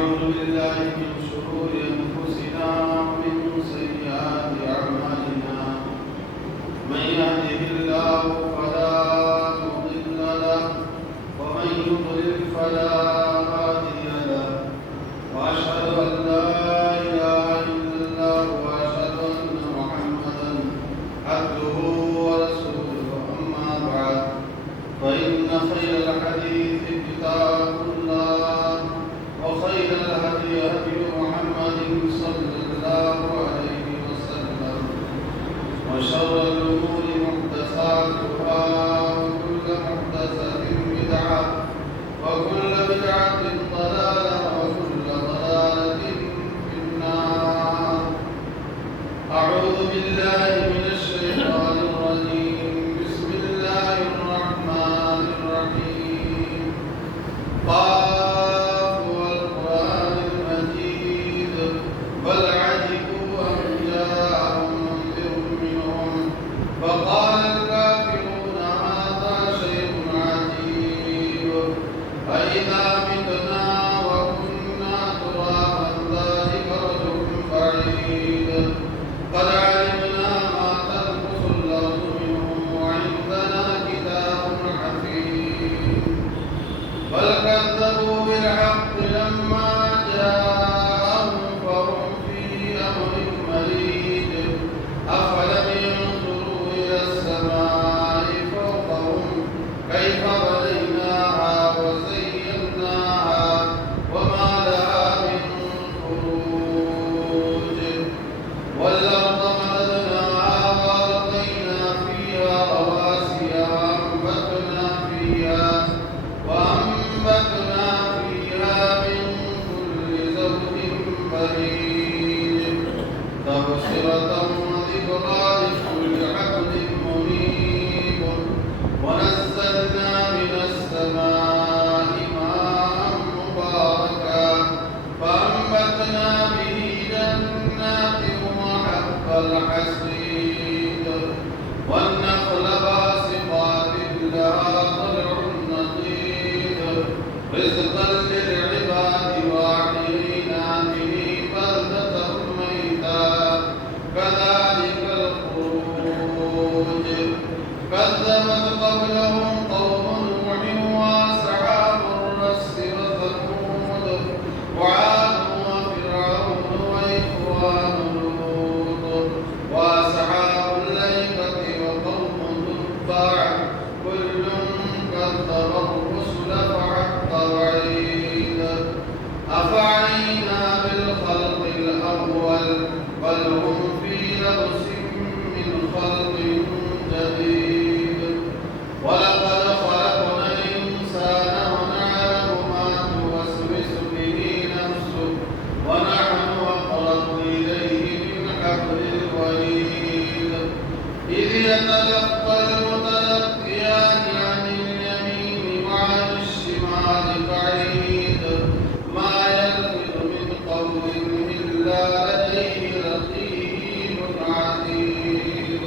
ونعوذ بالله من شرور أنفسنا ومن سيئات أعمالنا من يهده الله فلا مضل له ومن يضلل فلا هادي له وأشهد أن لا إله إلا الله وأشهد أن محمدا عبده ورسوله أما بعد فإن خير الحديث كتاب الله وخير الهدي هدي محمد صلى الله عليه وسلم وشر الأمور محدثاتها وكل محدثة بدعة وكل بدعة ضلالة وكل ضلالة في النار. أعوذ بالله من الشيطان الرجيم. بسم الله الرحمن الرحيم. قاف والقرآن المجيد بل عجبوا أن جاءهم منذر منهم فقال الكافرون هذا شيء عجيب أإذا متنا وكنا ترابا ذلك رجل بعيد قد علمنا ما تنقص الأرض منهم وعندنا كتاب حفيظ بل كذبوا بالحق لما جاءهم فهم في أمر مريج أفلم ينظروا إلى السماء فوقهم كيف بنيناها وزيناها وما لها من فروج والأرض مددناها وألقينا فيها رواسي وأنبتنا فيها من كل زوج بهيج تبصرة وذكرى لكل عبد منيب ونزلنا من السماء ماء مباركا فأنبتنا به جنات وحب الحصيد والنخل باسقات لها طلع نضيد رزقا للعباد وأحيينا به بلدة ميتا كذلك الخروج كذبت قبلهم قوم نوح وأصحاب الرس وثمود وعاد وفرعون وإخوان لوط وأصحاب الأيكة وقوم تبع كل كذب الرسل فحق وعيد أفعينا بالخلق الأول بل هم في لبس من خلق جديد ولقد خلقنا الإنسان ونعلم ما توسوس به نفسه ونحن أقرب إليه من حبل الوريد إذ يتلقى المتلقيان عن اليمين وعن الشمال بعيد ما يلفظ من قول إلا لديه رقيب عتيد.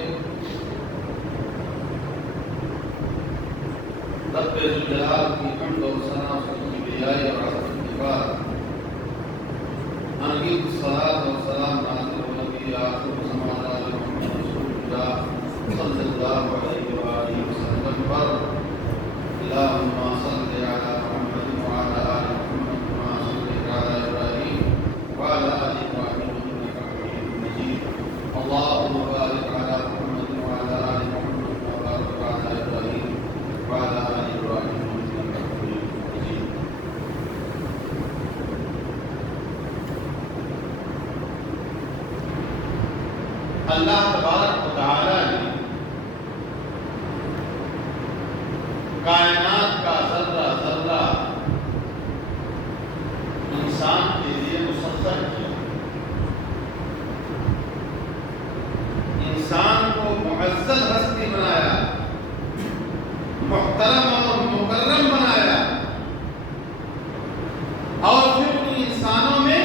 رب الجلال کی حمد و ثنا اس کی کبریائی اور عظمت کے بعد انگیت الصلاۃ والسلام علی نبی آخر زمان علی محمد رسول اللہ صلی اللہ علیہ وآلہ وسلم پر اللهم صل على محمد وعلى آل محمد كما صليت على إبراهيم وعلى آل إبراهيم إنك حميد مجيد. اللهم بارك على محمد وعلى آل محمد كما باركت على إبراهيم وعلى آل إبراهيم إنك حميد مجيد. اللہ تبارک و تعالی نے کائنات کا ذرہ ذرہ انسان کے لیے مسخر کیا. انسان کو معزز ہستی بنایا، محترم اور مکرم بنایا، اور پھر ان انسانوں میں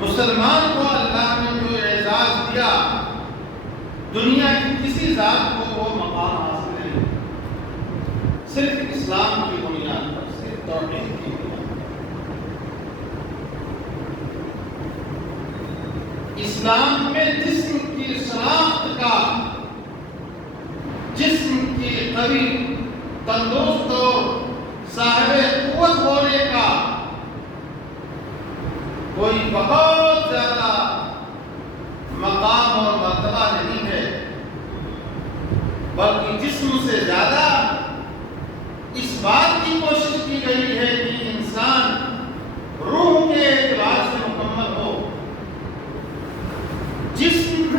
مسلمان کو اللہ نے جو اعزاز دیا دنیا کی کسی ذات کو وہ مقام حاصل نہیں، صرف اسلام کی بنیاد پر، صرف توحید کی بنیاد پر. اسلام میں جسم کی شناخت کا، جسم کی قوی تندرست اور صاحب قوت ہونے کا کوئی بہت زیادہ مقام اور مرتبہ نہیں ہے، بلکہ جسم سے زیادہ اس بات کی کوشش کی گئی ہے کہ انسان روح کے اعتبار سے مکمل ہو۔ جسم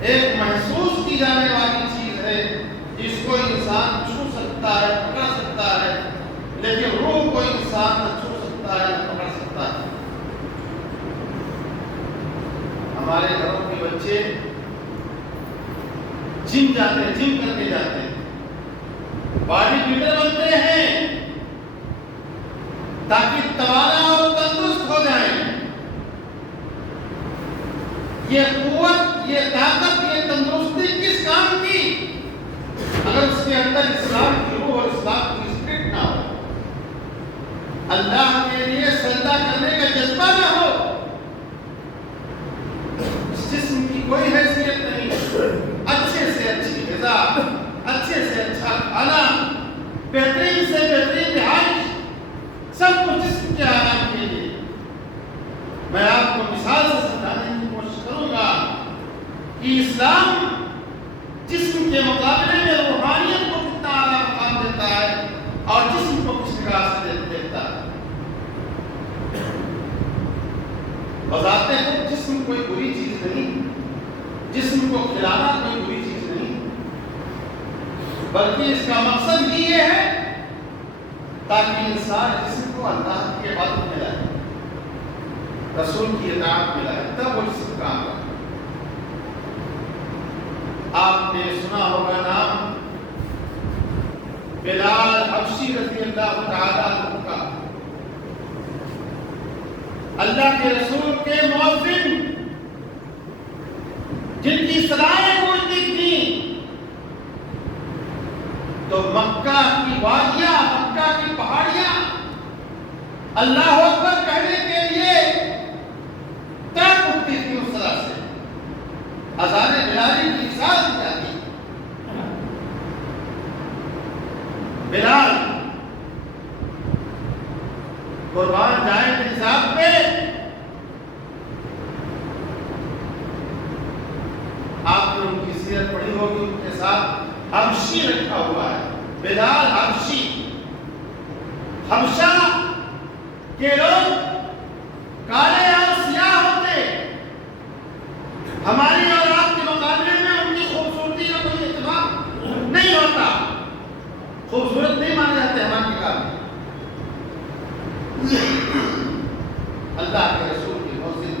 ایک محسوس کی جانے والی چیز ہے جس کو انسان چھو سکتا ہے، پکڑ سکتا ہے، لیکن روح کو انسان نہ چھو سکتا ہے نہ پکڑ سکتا ہے۔ ہمارے گھروں کے بچے جم جاتے ہیں، جم کرنے جاتے ہیں، باڈی بلڈر بنتے ہیں تاکہ توانا اور تندرست ہو جائیں۔ یہ قوت، یہ طاقت، یہ تندرستی کس کام کی؟ اگر اس کے اندر اسلام کی روح اور اسلام کی اسپرٹ نہ ہو، اللہ کے لیے سجدہ کرنے کا جذبہ نہ ہو، اس جسم کی کوئی حیثیت نہیں۔ اچھے سے اچھی غذا، اچھے سے اچھا کھانا، بہترین سے بہترین رہائش، سب کچھ جسم کے آرام کے لیے۔ میں آپ کو مثال سے سمجھانے کی کوشش کروں گا کہ اسلام جسم کے مقابلے میں روحانیت کو کتنا اعلیٰ مقام دیتا ہے اور جسم کو کس نگاہ سے دیکھتا ہے۔ بتاتے ہیں جسم کوئی بری چیز نہیں، جسم کو کھلانا کوئی بری چیز نہیں، بلکہ اس کا مقصد ہی یہ ہے تاکہ انسان جسم کو اللہ کی عبادت میں لائے، رسول کی اطاعت میں لائے، تب وہ جسم کام کرے۔ آپ نے سنا ہوگا نام بلال حبشی رضی اللہ تعالیٰ عنہ کا، اللہ کے رسول کے مؤذن جن کی صدائیں گونجتی تھیں تو مکہ کی وادیاں، مکہ کی پہاڑیاں اللہ اکبر کہنے کے لیے تڑپ اٹھتی تھی۔ اس طرح سے اذان بلالی کی اجازت دی جاتی۔ بلال قربان جائیں کے حساب پہ آپ نے ان کی سیرت پڑھی ہوگی، ان کے ساتھ حبشی رکھا ہوا ہے، بلال حبشی۔ حبشہ کے لوگ کالے اور سیاہ ہوتے، ہماری اور آپ کے مقابلے میں ان کی خوبصورتی کا کوئی اعتبار نہیں ہوتا، خوبصورت نہیں مانے جاتے ہمارے مقابلے۔ اللہ کے رسول کے مؤذن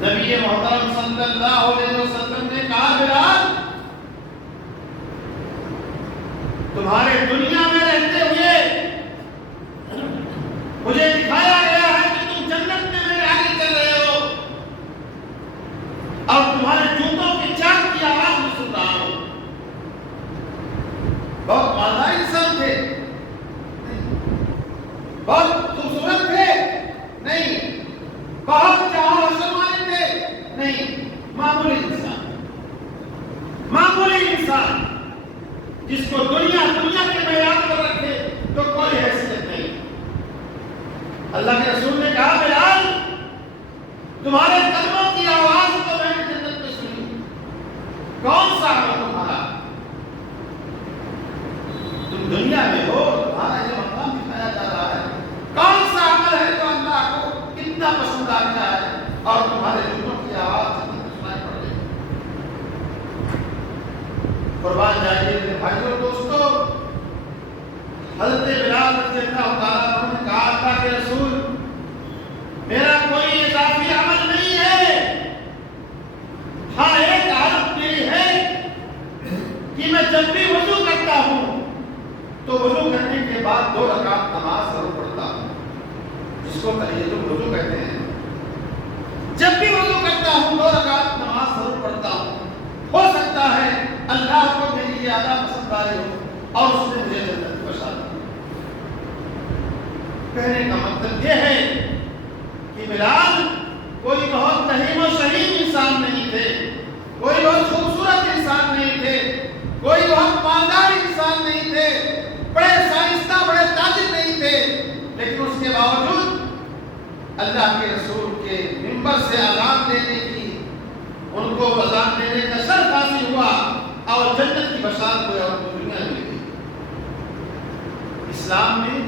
نبی محترم صلی اللہ علیہ وسلم نے کہا بلال تمہارے دنیا میں رہتے ہوئے مجھے دکھایا گیا ہے کہ تم جنت میں میرے آگے چل رہے ہو اور تمہارے جوتوں کی چاک کی آواز میں سن رہا ہوں۔ بہت مالدار انسان تھے، بہت خوبصورت تھے نہیں، بہت جہاں حسن والے تھے نہیں، معمولی انسان، معمولی انسان جس کو دنیا کے معیار پر رکھے تو کوئی حیثیت نہیں۔ اللہ کے رسول نے کہا بلال تمہارے قدموں کی آواز تو میں نے جنت میں سنی، کون سا عمل تمہارا؟ تم دنیا میں ہو، تمہارا یہ مقام دکھایا جا رہا ہے، کون سا عمل ہے جو اللہ کو کتنا پسند آتا ہے اور تمہارے جنوں کی آواز جنت میں سنائی پڑ رہی ہے؟ قربان جائیے میرے بھائیوں دوستو، حضرت بلال رضی اللہ تعالیٰ عنہ نے کہا اللہ کے رسول میرا کوئی اضافی عمل نہیں ہے، ہاں ایک عادت میری ہے کہ میں جب بھی وضو کرتا ہوں تو وضو کرنے کے بعد 2 رکعت نماز ضرور پڑھتا ہوں، جس کو تحیۃ الوضو کہتے ہیں۔ جب بھی وضو کرتا ہوں 2 رکعت نماز ضرور پڑھتا ہوں، ہو سکتا ہے اللہ کو میری یہ عادت پسند آ رہی ہو اور اس نے مجھے جنت میں بشارت دی۔ کہنے کا مطلب یہ ہے کہ بلال کوئی بہت رحیم و شہید انسان نہیں تھے، کوئی بہت خوبصورت انسان نہیں تھے، کوئی بہت مالدار انسان نہیں تھے، بڑے سائنسداں بڑے تاجر نہیں تھے، لیکن اس کے باوجود اللہ کے رسول کے منبر سے اذان دینے کی ان کو اذان دینے کا شرف حاصل ہوا اور جنت کی بشارت کو اور دنیا میں مل گئی۔ اسلام میں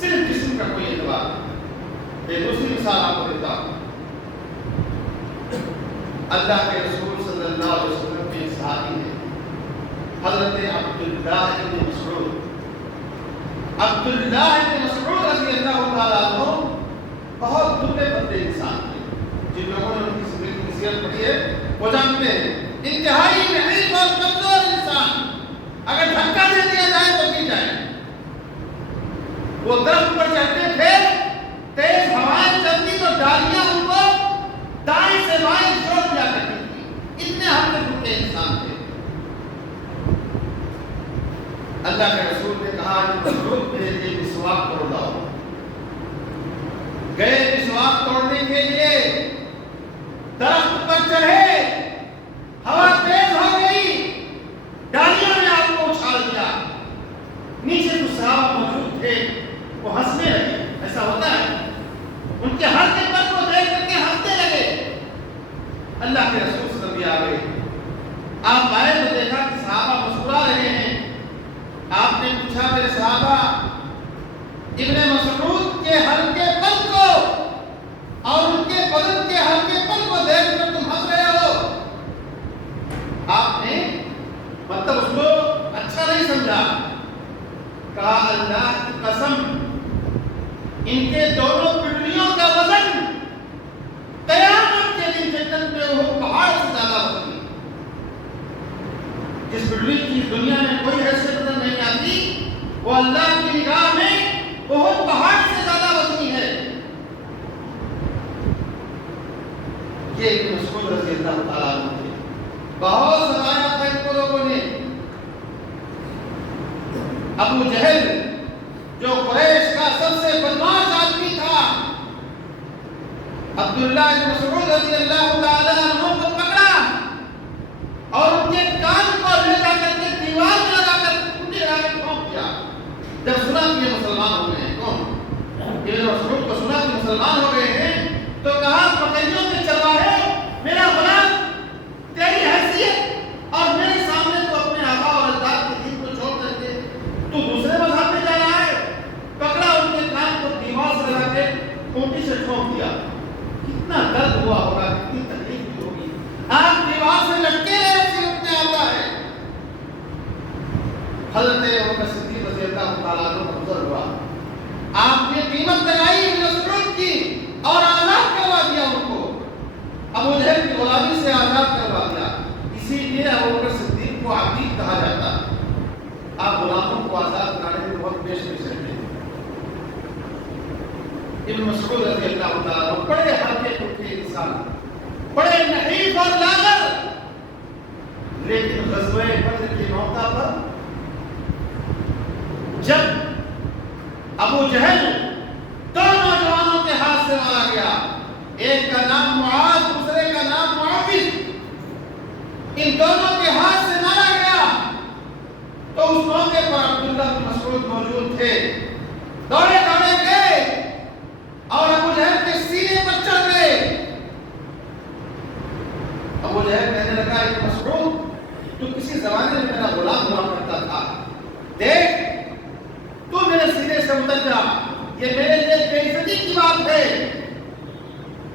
صرف جسم کا کوئی اعتبار نہیں۔ ایک دوسری مثال آپ کو دیتا ہوں۔ اللہ کے رسول صلی اللہ علیہ وسلم کے صحابی ہیں حضرت عبداللہ بن مسعود۔ عبداللہ بن مسعود رضی اللہ تعالیٰ عنہ بہت دبلے پتلے انسان تھے۔ جن لوگوں نے ان کی زندگی کی سیرت پڑھی ہے وہ جانتے ہیں انتہائی ضعیف اور کمزور انسان، اگر دھکا دے دیا جائے تو گر جائے۔ وہ درخت پر چڑھتے تھے، تیز ہوائیں چلتی تو ڈالیاں ان کو دائیں سے بائیں چھوڑ دیا کرتی تھی، اتنے ہلکے پھلکے انسان تھے۔ اللہ کے رسول نے کہا کہ مسعود میرے لیے مسواک توڑ لاؤ۔ گئے مسواک توڑنے کے لیے، درخت پر چڑھے، ہوا تیز ہو گئی، ڈالیوں نے آپ کو اچھال دیا۔ نیچے کچھ صحابہ موجود تھے، وہ ہنسنے لگے۔ ایسا ہوتا ہے، ان کے ہنسنے پر کو دیکھ کر کے ہنسنے لگے۔ اللہ کے رسول صلی اللہ علیہ وسلم آ گئے، آپ آئے تو دیکھا کہ صحابہ مسکرا رہے ہیں۔ آپ نے پوچھا میرے صحابہ، ابن مسعود کے ہلکے پن کو اور ان کے بدن کے ہلکے پن کو دیکھ کر تم ہنس رہے ہو؟ آپ نے مطلب اس کو اچھا نہیں سمجھا۔ کہا اللہ کی قسم، ان کے دونوں پنڈلیوں کا وزن قیامت کے دن جنت میں وہ پہاڑ سے زیادہ وزن ہے۔ جس پنڈلی کی دنیا میں کوئی حیثیت نظر نہیں آتی، وہ اللہ کی نگاہ میں بہت پہاڑ سے زیادہ وزنی ہے۔ یہ ابن مسعود رضی اللہ تعالیٰ عنہ تھے۔ بہت ستایا تھا ان کو لوگوں نے۔ ابو جہل جو قریش کا سب سے بدماش آدمی تھا، عبداللہ بن مسعود رضی اللہ تعالیٰ عنہ کو پکڑا اور ان کے کان کو لے جا کر کے دیوار میں لگا کر کنڈی لگا کر ٹھونک دیا۔ جب سنا کہ یہ مسلمان ہو گئے ہیں، کون ابن مسعود کو سنا کہ مسلمان ہو گئے ہیں تو کہا بکریوں کے چرواہے، میرا غلام، تیری حیثیت اور میرے سامنے تو اپنے آبا اور اجداد کے دین کو چھوڑ کر کے تو دوسرے مذہب میں جا رہا ہے۔ پکڑا، ان کے کان کو دیوار سے لگا کے کونٹی سے ٹھونک دیا۔ کتنا درد ہوا ہوگا، کتنی تکلیف بھی ہوگی۔ آپ دیوار سے لٹکے رہے، اسے اٹھنے آتا ہے۔ حضرت ابوبکر صدیق رضی اللہ تعالیٰ عنہ کا گزر ہوا، آپ نے قیمت لگائی ابن مسعود کی اور آزاد کروا دیا ان کو، ابو جہل کی غلامی سے آزاد کروا دیا۔ اسی لیے ابوبکر صدیق کو عتیق کہا جاتا ہے۔ آپ غلاموں کو آزاد کرانے میں بہت پیش پیش رہتے ہیں۔ ابن مسعود رضی اللہ تعالیٰ عنہ بڑے ہلکے پھلکے انسان، بڑے نحیف اور لاغر، لیکن غزوہ بدر کے موقع پر جب ابو جہل دو نوجوانوں کے ہاتھ سے مارا گیا، ایک کا نام معاذ، دوسرے کا نام معاویہ، ان دونوں کے ہاتھ سے مارا گیا تو اس موقع پر عبداللہ بن مسعود موجود تھے۔ دوڑے دوڑے گئے اور ابو جہل کے سینے پر چڑھ گئے۔ ابو جہل کہنے لگا، ابن مسعود تو کسی زمانے میں میرا غلام ہوا کرتا تھا، دیکھ تو میرے سینے سے اتر جا، یہ میرے لیے بے عزتی کی بات ہے۔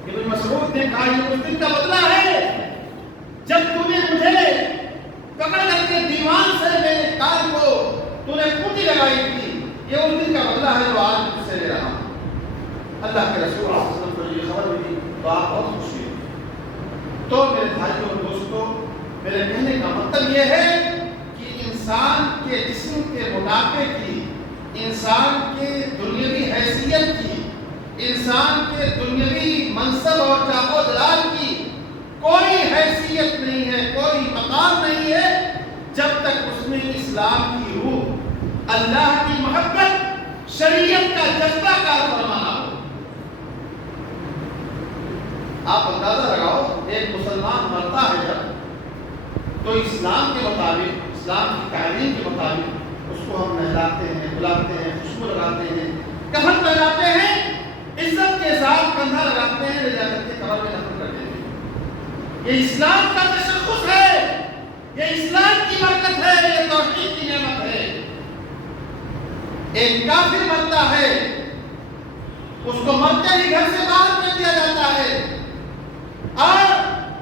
ابن مسعود نے کہا، یہ اس دن کا بدلہ ہے جب تو نے مجھے پکڑ کر کے دیوان سے میرے کان کو تو نے کونٹی لگائی تھی، یہ اس دن کا بدلہ ہے جو آج مجھ سے لے رہا ہوں۔ اللہ کے رسول صلی اللہ علیہ وسلم کو یہ خبر ملی تو آپ بہت خوش ہوئے۔ تو میرے بھائیوں اور دوستوں، میرے کہنے کا مطلب یہ ہے کہ انسان کے جسم کے موٹاپے کی، انسان کے دنیاوی حیثیت کی، انسان کے دنیاوی منصب اور جاہ و جلال کی کوئی حیثیت نہیں ہے، کوئی مقام نہیں ہے جب تک اس میں اسلام کی روح، اللہ کی محبت، شریعت کا جذبہ کار فرمانا ہو۔ آپ اندازہ لگاؤ ایک مسلمان مرتا ہے جب تو اسلام کے مطابق، اسلام کی تعلیم کے مطابق اس کو ہم نہلاتے ہیں، بلاتے ہیں، خوشبو لگاتے ہیں، کفن پہناتے ہیں، عزت کے ساتھ کندھا لگاتے ہیں، لے جا کر کے قبر میں دفن کر دیتے ہیں۔ یہ اسلام کا تشخص ہے، یہ اسلام کی برکت ہے، یہ توحید کی نعمت ہے۔ ایک کافر مرتا ہے، اس کو مرتے ہی گھر سے باہر کر دیا جاتا ہے اور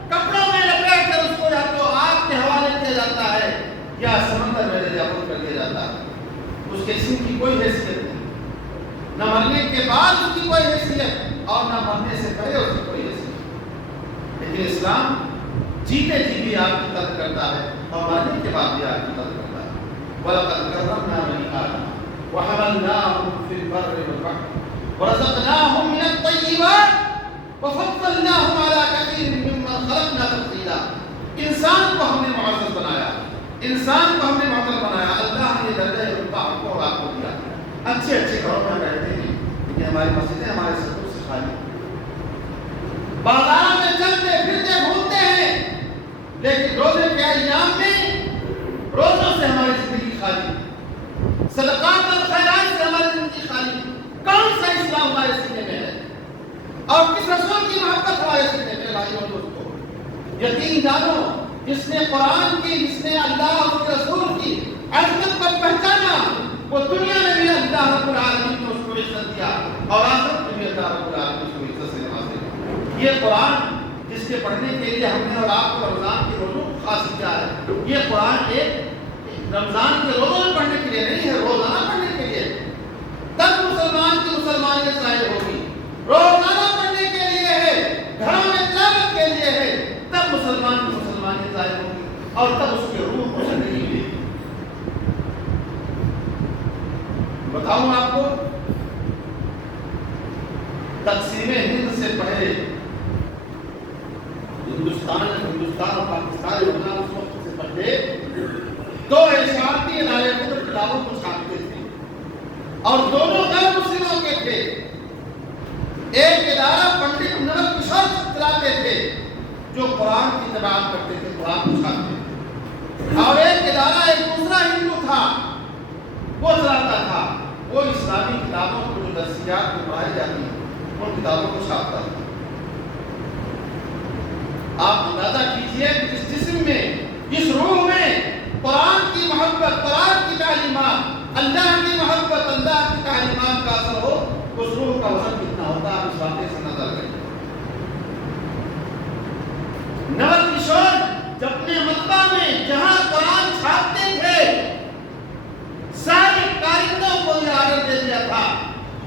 کپڑوں میں لپیٹ کر اس کو یا تو آگ کے حوالے کیا جاتا ہے یا سمندر میں لے جا کر دیا جاتا ہے۔ اس کے جسم کی کوئی حیثیت نہیں، نہ مرنے کے بعد اس کی کوئی حیثیت اور نہ مرنے سے پہلے اس کی کوئی حیثیت۔ لیکن اسلام جیتے جی بھی آپ کی قدر کرتا ہے اور مرنے کے بعد بھی آپ کی قدر کرتا ہے۔ وَلَقَدْ كَرَّمْنَا بَنِي آدَمَ وَحَمَلْنَاهُمْ فِي الْبَرِّ وَالْبَحْرِ وَرَزَقْنَاهُمْ مِنَ الطَّيِّبَاتِ وَفَضَّلْنَاهُمْ عَلَىٰ كَثِيرٍ مِّمَّنْ خَلَقْنَا تَفْضِيلًا۔ انسان کو ہم نے معزز بنایا، انسان کو ہم نے معزز بنایا، اللہ نے یہ درجہ رتبہ ہم کو اور آپ کو دیا۔ اچھے اچھے گھروں میں رہتے ہیں لیکن ہماری مسجدیں ہمارے سطور سے خالی، بازار میں چلتے پھرتے گھومتے ہیں لیکن روزے کے ایام میں روزوں سے ہماری زندگی خالی، صدقات اور خیرات سے ہماری زندگی خالی۔ کون سا اسلام ہمارے سینے میں ہے اور کس رسول کی محبت ہمارے سینے میں؟ بھائیوں اور دوستوں، یقین جانو جس نے قرآن کی، جس نے اللہ اور اس کے رسول کی عظمت کو پہچانا، وہ دنیا میں بھی اللہ رب العالمین نے اس کو عزت دیا اور آخرت میں بھی اللہ رب العالمین اس کو عزت سے نوازے۔ یہ قرآن جس کے پڑھنے کے لیے ہم نے اور آپ کو رمضان کے روزوں کو خاص کیا ہے، یہ قرآن ایک رمضان کے روزوں میں پڑھنے کے لیے نہیں ہے، روزانہ پڑھنے کے لیے۔ تب مسلمان کی مسلمانیت ظاہر ہوگی، روزانہ پڑھنے کے لیے ہے، گھروں میں تلاوت کے لیے ہے، تب مسلمان کی مسلمانیت ظاہر ہوگی اور تب اس کے روح کو زندگی ملے گی۔ بتاؤں آپ کو، تقسیم ہند سے پہلے ہندوستان اور پاکستان بنا اس وقت سے پہلے دو اشاعتی ادارے خود کتابوں کو چھاپتے تھے اور دونوں غیر مسلموں کے تھے۔ ایک ادارہ پنڈت نول کشور چلاتے تھے جو قرآن کی تباہ کرتے تھے، قرآن کو چھاپتے تھے، اور ایک ادارہ ایک دوسرا ہندو تھا وہ چلاتا تھا، وہ اسلامی کتابوں کو جو درسیات میں پڑھائی جاتی ہیں ان کتابوں کو چھاپتا تھا۔ آپ اندازہ کیجئے کہ جس جسم میں، جس روح میں قرآن کی محبت، قرآن کی تعلیمات، اللہ کی محبت، اللہ کی تعلیمات کا اثر ہو، اس روح کا وزن کتنا ہوتا ہے، اس واقعے سے نظر لگے۔ نول کشور جب اپنے مکتبہ میں جہاں قرآن چھاپتے تھے، سارے کارندوں کو یہ آرڈر دے دیا تھا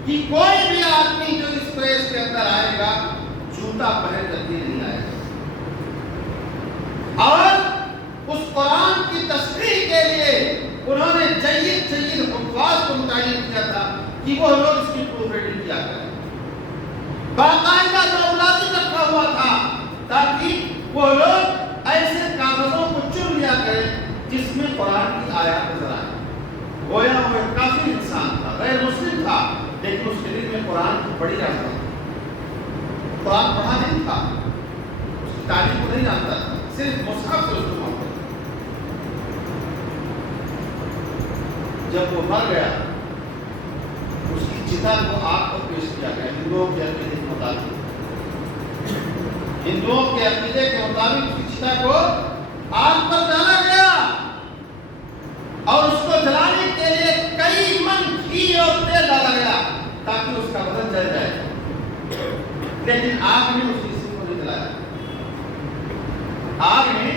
کہ کوئی بھی آدمی جو اس پریس کے اندر آئے گا جوتا پہن کر کے نہیں آئے گا، اور اس قرآن کی تصحیح کے لیے انہوں نے جید حفاظ کو متعین کیا تھا کہ وہ لوگ اس کی پروف ریڈنگ کیا کریں۔ باقاعدہ جو ملازم رکھا ہوا تھا تاکہ وہ لوگ ایسے کاغذوں کو چن لیا کریں جس میں قرآن کی آیات نظر آئے۔ گویا وہ ایک کافر انسان تھا، غیر مسلم تھا، لیکن اس کے دل میں قرآن کی بڑی رغبت تھی۔ قرآن پڑھا نہیں تھا، اس کی تعلیم کو نہیں جانتا تھا، صرف مصحف سے اس کو محبت۔ جب وہ مر گیا اس کی چتا کو آگ پر پیش کیا گیا، ہندوؤں کے عقیدے کے مطابق، ہندوؤں کے عقیدے کے مطابق اس کی چتا کو آگ پر ڈالا گیا اور اس کو جلانے کے لیے کئی من گھی اور تیل ڈالا گیا تاکہ اس کا بدن جل جائے، لیکن آگ نے اس جسم کو نہیں جلایا، آگ نے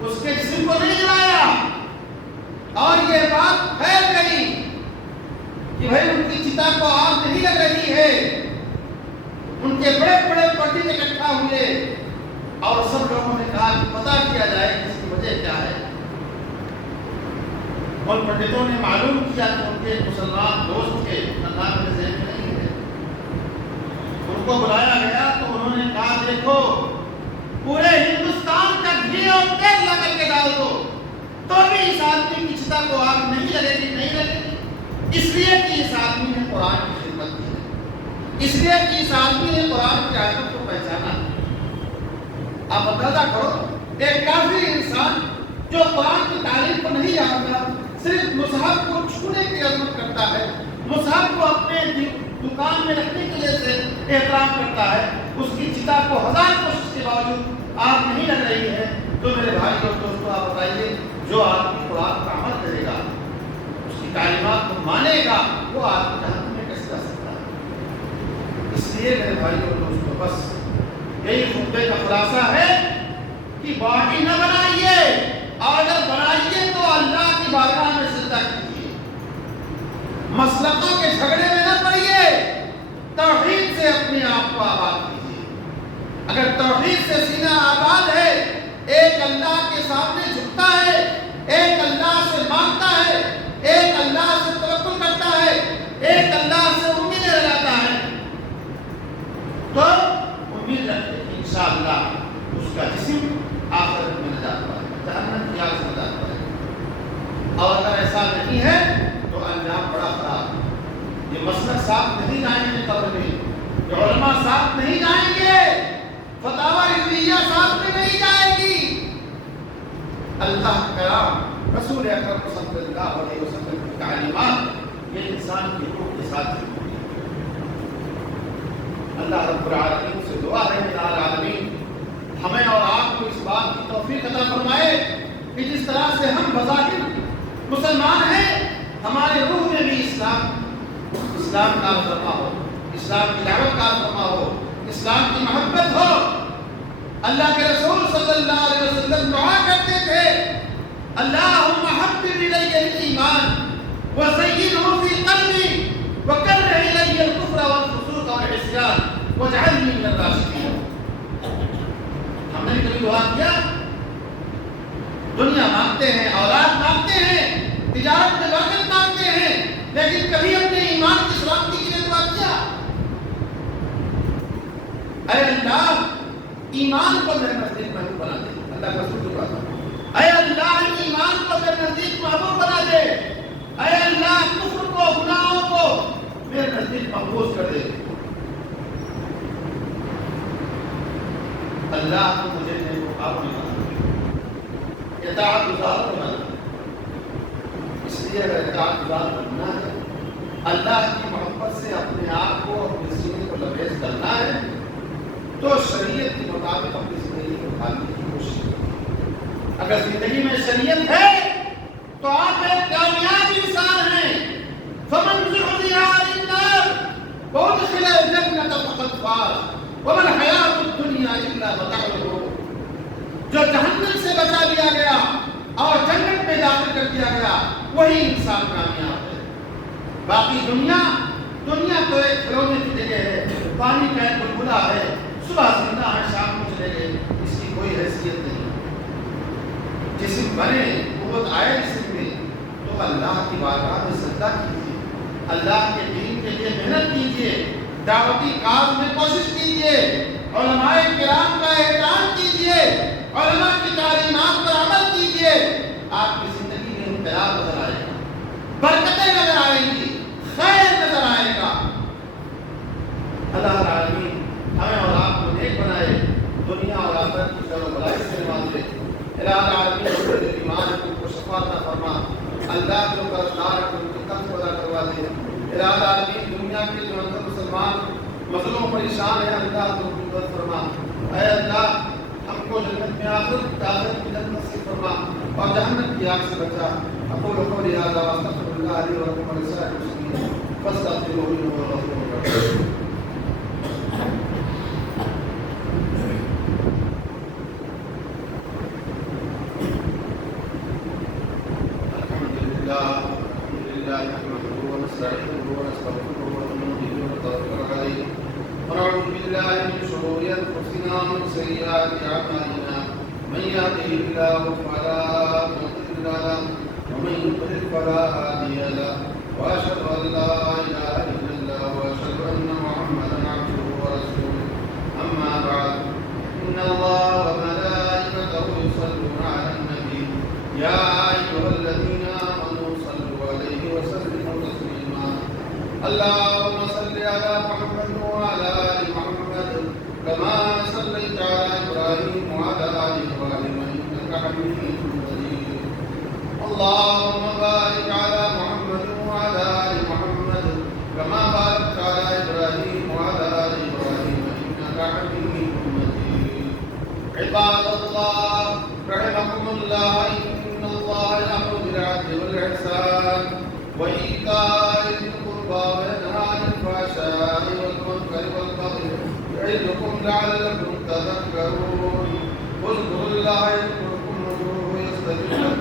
اس کے جسم کو نہیں جلایا، اور یہ بات پھیل گئی کہ بھائی ان کی چتا کو آگ نہیں لگ رہی ہے۔ ان کے بڑے بڑے پنڈت اکٹھا ہوئے اور سب لوگوں نے کہا کہ پتہ کیا جائے کہ اس کی وجہ کیا ہے۔ اور پنڈتوں نے معلوم کیا کہ ان کے مسلمان دوست کے نام میں ذہن میں نہیں ہے۔ ان کو بلایا گیا تو انہوں نے کہا دیکھو پورے ہندوستان کا گھی اور تیل لگا کے ڈال دو تو بھی اس آدمی کی چتا کو آگ نہیں لگے گی، نہیں لگے گی، اس لیے کہ اس آدمی نے قرآن کی خدمت کی ہے، اس لیے کہ اس آدمی نے قرآن کی آیتوں کو پہچانا۔ آپ اندازہ کرو ایک کافر انسان جو قرآن کی تعلیم کو نہیں جانتا، صرف مصحف کو چھونے کی عظمت کرتا ہے، مصحف کو اپنے دکان میں رکھنے کے لیے سے احترام کرتا ہے، اس کی چتا کو 1000 کوشش کے باوجود آگ نہیں لگ رہی ہے، تو میرے بھائی اور دوستو آپ بتائیے جو آدمی قرآن کا عمل کرے گا، اس کی تعلیمات کو مانے گا، وہ آدمی جہنم میں کیسے جا سکتا ہے؟ اس لیے میرے بھائی اور دوستو بس یہی خطبے کا خلاصہ ہے کہ باڈی نہ بنائیے، اور اگر بنائیے تو اللہ کی بارگاہ میں سجدہ کیجیے، مسلکوں کے جھگڑے میں نہ پڑیے، توحید سے اپنے آپ کو آباد کیجیے۔ اگر توحید سے سینہ آباد ہے، ایک اللہ کے سامنے جھکتا ہے، ایک اللہ سے مانگتا ہے، ایک اللہ سے توکل کرتا ہے، ایک اللہ سے امیدیں لگاتا ہے، تو امید رکھتے کہ انشاءاللہ اس کا جسم آخرت میں نجات پائے گا، جہنم کی آگ سے نجات پائے گا۔ اور اگر ایسا نہیں ہے تو انجام بڑا خراب ہے۔ یہ مسلک ساتھ نہیں جائیں گے قبر میں، یہ علماء ساتھ نہیں جائیں گے، فتاوی رضویہ ساتھ میں نہیں جائے گی۔ اللہ کرام رسول اکرم صلی اللہ علیہ وسلم کی تعلیمات یہ انسان کی روح کے ساتھ ہوگی۔ اللہ رب العالمین سے دعا ہے کہ العالمین ہمیں اور آپ کو اس بات کی توفیق عطا فرمائے کہ جس طرح سے ہم بظاہر مسلمان ہیں، ہمارے روح میں بھی اسلام کا فرما ہو، اسلام کی دعوت کا فرما ہو، اسلام کی محبت ہو۔ اللہ کے رسول صلی اللہ علیہ وسلم دعا کرتے تھے، اللہم حبب الی الایمان وزینہ فی قلبی وکرہ الی الکفر والفسوق والعصیان واجعلنی من الراشدین۔ ہم نے کبھی دعا کیا؟ دنیا مانگتے ہیں، اولاد مانگتے ہیں، تجارت میں برکت مانگتے ہیں، لیکن کبھی اپنے ایمان کی سلامتی کے لیے دعا کیا؟ اے اللہ ایمان کو میرے نزدیک محبوب بنا دے۔ اللہ کا رسول دعا تھا، اے اللہ ایمان کو میرے نزدیک محبوب بنا دے، اے اللہ کفر کو، گناہوں کو میرے نزدیک محفوظ کر دے۔ اللہ کو مجھے نیکوکار بنا، اطاعت گزار بنا۔ اس لیے اگر اطاعت گزار بننا ہے، اللہ کی محبت سے اپنے آپ کو، اپنے سینے کو لبریز کرنا ہے، تو شریعت کے مطابق اپنی زندگی کو ڈھالنے کی کوشش کریں۔ اگر زندگی میں شریعت ہے تو آپ ایک کامیاب انسان ہیں۔ فمن زحزح عن النار وادخل الجنة فقد فاز وما الحیاة الدنیا الا متاع الغرور۔ جو جہنم سے بچا لیا گیا اور جنت میں داخل کر دیا گیا وہی انسان کامیاب ہے۔ باقی دنیا تو ایک کھلونے کی جگہ ہے، پانی کا ایک بلبلا ہے، صبح زندہ ہے شام کو چلے گئے، اس کی کوئی حیثیت نہیں۔ جسم بنے، قوت آئے جسم میں، تو اللہ کی بارگاہ میں سجدہ کیجیے، اللہ کے دین کے لیے محنت کیجیے، دعوتی کام میں کوشش کیجیے، علماء کرام کا احترام کیجیے، علماء کی تعلیمات پر عمل کیجیے۔ آپ کی زندگی میں انقلاب نظر آئے گا، برکتیں نظر آئیں گی، خیر نظر آئے گا۔ اللہ العالمین ہمیں اور آپ کو نیک بنائے، دنیا اور آخرت کی خیر و بھلائی سے نوازے۔ الہ العالمین ہمارے ایمان کو شفا عطا فرما، اللہ جو قرضدار ہے ان کی قرض ادا کروا دے۔ الہ العالمین دنیا کے جو اندر مسلمان مظلوم پریشان ہیں، اللہ تو ان کی مدد فرما۔ اے اللہ ہم کو جنت میں آخرت کی جنت نصیب فرما اور جہنم کی آگ سے بچا۔ اقول قولی ھذا واستغفر اللہ لی ولکم ولسائر المسلمین فاستغفروہ انہ هو الغفور الرحیم۔ ونعوذ بالله من شرور انفسنا ومن سيئات اعمالنا من يهده الله فلا مضل له ومن يضلل فلا هادي له واشهد ان لا اله الا الله واشهد ان محمدا عبده ورسوله اما بعد ان الله وملائكته يصلون على النبي يا ايها الذين امنوا صلوا عليه وسلموا تسليما اللهم صل على محمد وعلى ال محمد كما صليت على ابراهيم وعلى اللهم بارك على محمد وعلى آل محمد كما باركت على إبراهيم وعلى آل إبراهيم إنك حميد مجيد. عباد الله رحمكم الله، إن الله يأمر بالعدل والإحسان وإيتاء ذي القربى وينهى عن الفحشاء والمنكر والبغي يعظكم لعلكم تذكرون. اذكروا الله يذكركم وادعوه يستجب لكم